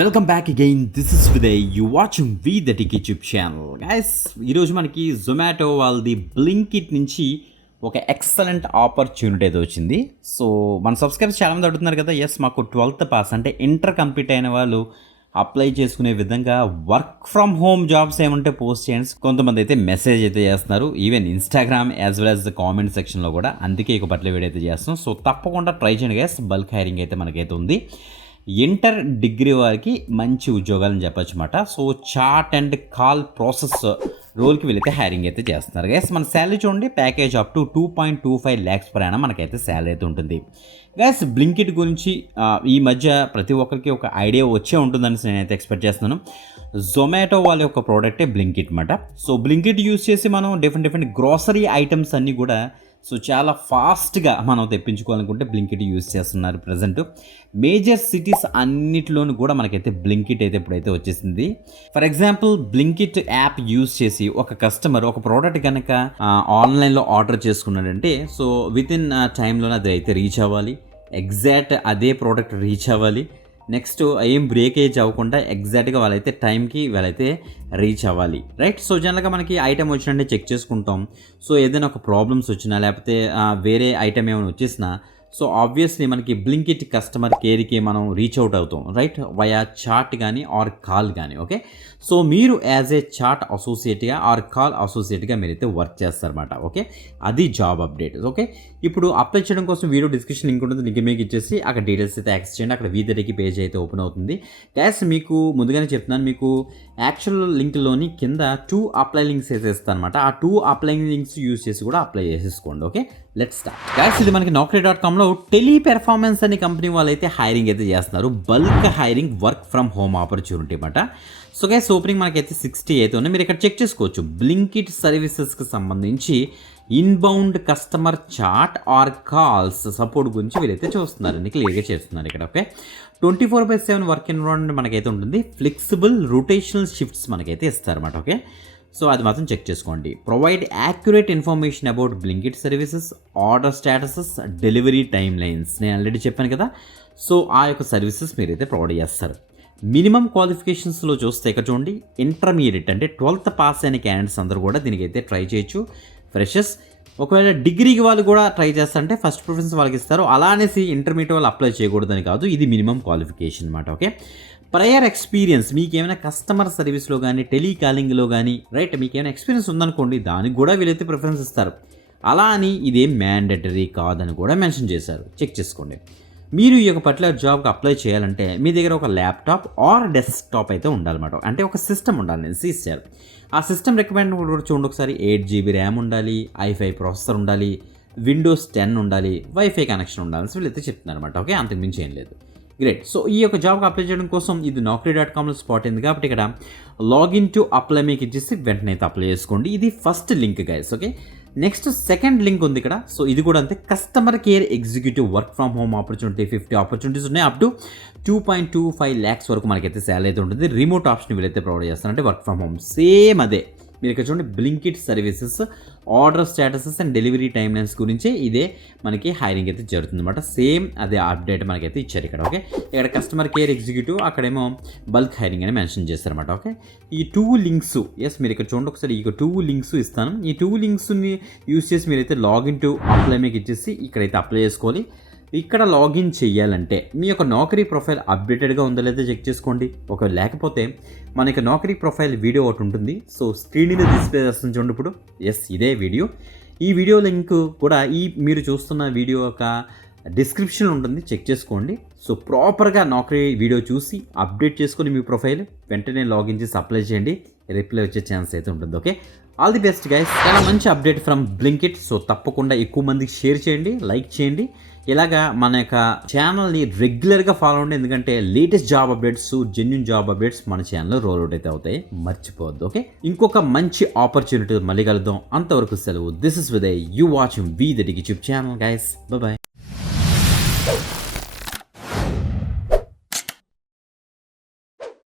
Welcome back again. This is Vidhay. You watching we the tick YouTube channel. Guys, ఈరోజు మనకి జొమాటో వాళ్ళది Blinkit నుంచి ఒక ఎక్సలెంట్ ఆపర్చునిటీ అయితే వచ్చింది. సో మన సబ్స్క్రైబర్స్ చాలామంది అడుగుతున్నారు కదా, ఎస్ మాకు 12th పాస్ అంటే ఇంటర్ కంప్లీట్ అయిన వాళ్ళు అప్లై చేసుకునే విధంగా వర్క్ ఫ్రమ్ హోమ్ జాబ్స్ ఏమంటే పోస్ట్ చేయండి. కొంతమంది అయితే మెసేజ్ అయితే చేస్తున్నారు, even Instagram as well as comment సెక్షన్లో కూడా. అందుకే ఇక పట్ల వీడియో అయితే చేస్తున్నాం. సో తప్పకుండా ట్రై చేయండి గైస్. బల్క్ హైరింగ్ అయితే మనకైతే ఉంది. ఇంటర్ డిగ్రీ వారికి మంచి ఉద్యోగాలని చెప్పచ్చు అన్నమాట. So chat and call process రోల్కి వీళ్ళైతే హైరింగ్ అయితే చేస్తున్నారు గైస్. మన శాలరీ చూడండి, package up to 2.25 lakhs per annum మనకైతే శాలరీ అయితే ఉంటుంది గైస్. బ్లింకిట్ గురించి ఈ మధ్య ప్రతి ఒక్కరికి ఒక ఐడియా వచ్చే ఉంటుందని నేనైతే ఎక్స్పెక్ట్ చేస్తున్నాను. జొమాటో వాళ్ళ యొక్క ప్రోడక్టే బ్లింకిట్ అన్నమాట. సో బ్లింకిట్ యూస్ చేసి మనం డిఫరెంట్ గ్రోసరీ ఐటమ్స్ అన్నీ కూడా చాలా ఫాస్ట్గా మనం తెప్పించుకోవాలనుకుంటే బ్లింకిట్ యూస్ చేస్తున్నారు ప్రజెంట్. మేజర్ సిటీస్ అన్నిటిలోనూ కూడా మనకైతే బ్లింకిట్ అయితే ఇప్పుడైతే వచ్చేసింది. For example, Blinkit app use చేసి ఒక కస్టమర్ ఒక ప్రోడక్ట్ కనుక ఆన్లైన్లో ఆర్డర్ చేసుకున్నాడంటే, సో విత్ ఇన్ టైంలోనే అది అయితే రీచ్ అవ్వాలి. ఎగ్జాక్ట్ అదే ప్రోడక్ట్ రీచ్ అవ్వాలి. నెక్స్ట్ ఏం బ్రేకేజ్ అవ్వకుండా ఎగ్జాక్ట్గా వాళ్ళైతే టైంకి వాళ్ళైతే రీచ్ అవ్వాలి, రైట్? సో జనరల్గా మనకి ఐటమ్ వచ్చినట్టే చెక్ చేసుకుంటాం. సో ఏదైనా ఒక ప్రాబ్లమ్స్ వచ్చినా లేకపోతే వేరే ఐటమ్ ఏమైనా వచ్చేసినా, సో ఆబ్వియస్లీ మనకి బ్లింకిట్ కస్టమర్ కేర్కి మనం రీచ్ అవుట్ అవుతాం, రైట్? వయా చాట్ కానీ ఆర్ కాల్ కానీ. ఓకే, సో మీరు యాజ్ ఏ చాట్ అసోసియేట్గా ఆర్ కాల్ అసోసియేట్గా మీరైతే వర్క్ చేస్తారన్నమాట. ఓకే, అది జాబ్ అప్డేట్. ఓకే, ఇప్పుడు అప్లై చేయడం కోసం వీడియో డిస్క్రిప్షన్ లింక్ ఉంటుంది, లింక్ మీకు ఇచ్చేసి అక్కడ డీటెయిల్స్ అయితే యాక్సెస్ చేయండి. అక్కడ వీధరికి పేజ్ అయితే ఓపెన్ అవుతుంది. గ్యాస్, మీకు ముందుగానే చెప్తున్నాను, మీకు యాక్చువల్ లింక్లోని కింద 2 అప్లై లింక్స్ అయితే ఇస్తాను అనమాట. ఆ 2 అప్లై లింక్స్ యూజ్ చేసి కూడా అప్లై చేసేసుకోండి. Okay, let's start. గ్యాస్, ఇది మనకి naukri.comలో టెలి పెర్ఫార్మెన్స్ అనే కంపెనీ వాళ్ళు అయితే హైరింగ్ అయితే చేస్తున్నారు. Bulk hiring work from home opportunity అనమాట. సో గైస్, ఓపెనింగ్ మనకైతే 60 అయితే ఉన్నాయి. మీరు ఇక్కడ చెక్ చేసుకోవచ్చు. బ్లింకిట్ సర్వీసెస్కి సంబంధించి inbound customer chat or calls support గురించి వీరైతే చూస్తున్నారండి, క్లియర్గా చేస్తున్నారు ఇక్కడ. ఓకే, 24/7 వర్క్ ఎన్విరాన్మెంట్ మనకైతే ఉంటుంది. ఫ్లెక్సిబుల్ రొటేషనల్ షిఫ్ట్స్ మనకైతే ఇస్తారన్నమాట. ఓకే, సో అది మాత్రం చెక్ చేసుకోండి. Provide accurate information about Blinkit services, order statuses, delivery time lines. నేను ఆల్రెడీ చెప్పాను కదా. సో ఆ యొక్క సర్వీసెస్ మీరైతే ప్రొవైడ్ చేస్తారు. మినిమం క్వాలిఫికేషన్స్లో చూస్తే ఇక్కడ చూడండి, ఇంటర్మీడియట్ అంటే 12th పాస్ అయిన క్యాండిడేట్స్ అందరూ కూడా దీనికైతే ట్రై చేయొచ్చు. ఫ్రెషర్స్, ఒకవేళ డిగ్రీకి వాళ్ళు కూడా ట్రై చేస్తారంటే ఫస్ట్ ప్రిఫరెన్స్ వాళ్ళకి ఇస్తారు. అలా అనేసి ఇంటర్మీడియట్ వాళ్ళు అప్లై చేయకూడదని కాదు, ఇది మినిమం క్వాలిఫికేషన్ అనమాట. ఓకే, ప్రయర్ ఎక్స్పీరియన్స్, మీకు ఏమైనా కస్టమర్ సర్వీస్లో కానీ టెలికాలింగ్లో కానీ, రైట్, మీకు ఏమైనా ఎక్స్పీరియన్స్ ఉందనుకోండి, దానికి కూడా వీళ్ళైతే ప్రిఫరెన్స్ ఇస్తారు. అలా అని ఇదేం మ్యాండేటరీ కాదని కూడా మెన్షన్ చేశారు, చెక్ చేసుకోండి. మీరు ఈ యొక్క పర్టికులర్ జాబ్కి అప్లై చేయాలంటే మీ దగ్గర ఒక ల్యాప్టాప్ ఆర్ డెస్క్టాప్ అయితే ఉండాలన్నమాట. అంటే ఒక సిస్టమ్ ఉండాలి నేను ఇచ్చారు. ఆ సిస్టమ్ రికమెండ్ కూడా చూడండి ఒకసారి. 8GB ర్యామ్ ఉండాలి, i5 ప్రాసెసర్ ఉండాలి, Windows 10 ఉండాలి, వైఫై కనెక్షన్ ఉండాలి. సో వీళ్ళైతే చెప్తున్నారు అనమాట. ఓకే, అంతకు మించి ఏం లేదు. గ్రేట్. సో ఈ యొక్క జాబ్కి అప్లై చేయడం కోసం ఇది naukri.comలో స్పాట్ అయింది కాబట్టి ఇక్కడ లాగిన్ టు అప్లై మీకు ఇచ్చేసి వెంటనే అయితే అప్లై చేసుకోండి. ఇది first link guys. Okay, next second link ఉంది ఇక్కడ. సో ఇది కూడా అంతే. Customer care executive work from home opportunity 50 opportunities ఉన్నాయి. అప్ టు 2.25 lakhs వరకు మనకైతే శాలరీ అయితే ఉంటుంది. రిమోట్ ఆప్షన్ వీళ్ళైతే ప్రొవైడ్ చేస్తారంటే వర్క్ ఫ్రమ్ హోమ్ సేమ్ అదే. మీరు ఇక్కడ చూడండి, Blinkit services, order statuses and delivery time lines గురించి ఇదే మనకి హైరింగ్ అయితే జరుగుతుంది అనమాట. సేమ్ అదే అప్డేట్ మనకైతే ఇచ్చారు ఇక్కడ. ఓకే, ఇక్కడ కస్టమర్ కేర్ ఎగ్జిక్యూటివ్, అక్కడేమో బల్క్ హైరింగ్ అని మెన్షన్ చేస్తారన్నమాట. ఓకే, ఈ 2 లింక్స్, ఎస్ మీరు ఇక్కడ చూడండి ఒకసారి, ఈ 2 లింక్స్ ఇస్తాను. ఈ 2 లింక్స్ని యూస్ చేసి మీరైతే లాగిన్ టు అప్లై మీకు ఇచ్చేసి ఇక్కడైతే అప్లై చేసుకోవాలి. ఇక్కడ లాగిన్ చేయాలంటే మీ యొక్క naukri ప్రొఫైల్ అప్డేటెడ్గా ఉందో లేదో చెక్ చేసుకోండి. ఒకవేళ లేకపోతే మన యొక్క naukri ప్రొఫైల్ వీడియో ఒకటి ఉంటుంది. సో స్క్రీన్ మీద డిస్ప్లే చేస్తుంది చూడండి ఇప్పుడు. ఎస్, ఇదే వీడియో. ఈ వీడియో లింక్ కూడా ఈ మీరు చూస్తున్న వీడియో యొక్క డిస్క్రిప్షన్ ఉంటుంది, చెక్ చేసుకోండి. సో ప్రాపర్గా naukri వీడియో చూసి అప్డేట్ చేసుకొని మీ ప్రొఫైల్ వెంటనే లాగిన్ చేసి అప్లై చేయండి. రిప్లై వచ్చే ఛాన్స్ అయితే ఉంటుంది. Okay, all the best guys. చాలా మంచి అప్డేట్ ఫ్రమ్ బ్లింకిట్. సో తప్పకుండా ఎక్కువ మందికి షేర్ చేయండి, లైక్ చేయండి. ఇలాగా మన యొక్క ఛానల్ని రెగ్యులర్గా ఫాలో అవ్వండి, ఎందుకంటే latest job updates, genuine job updates మన ఛానల్లో రోల్ అవుట్ అయితే అవుతాయి, మర్చిపోవద్దు. ఓకే, ఇంకొక మంచి ఆపర్చునిటీ మళ్ళీ కలుద్దాం. అంతవరకు సెలవు. This is Vidhay. You watching we the tick YouTube channel guys. Bye by.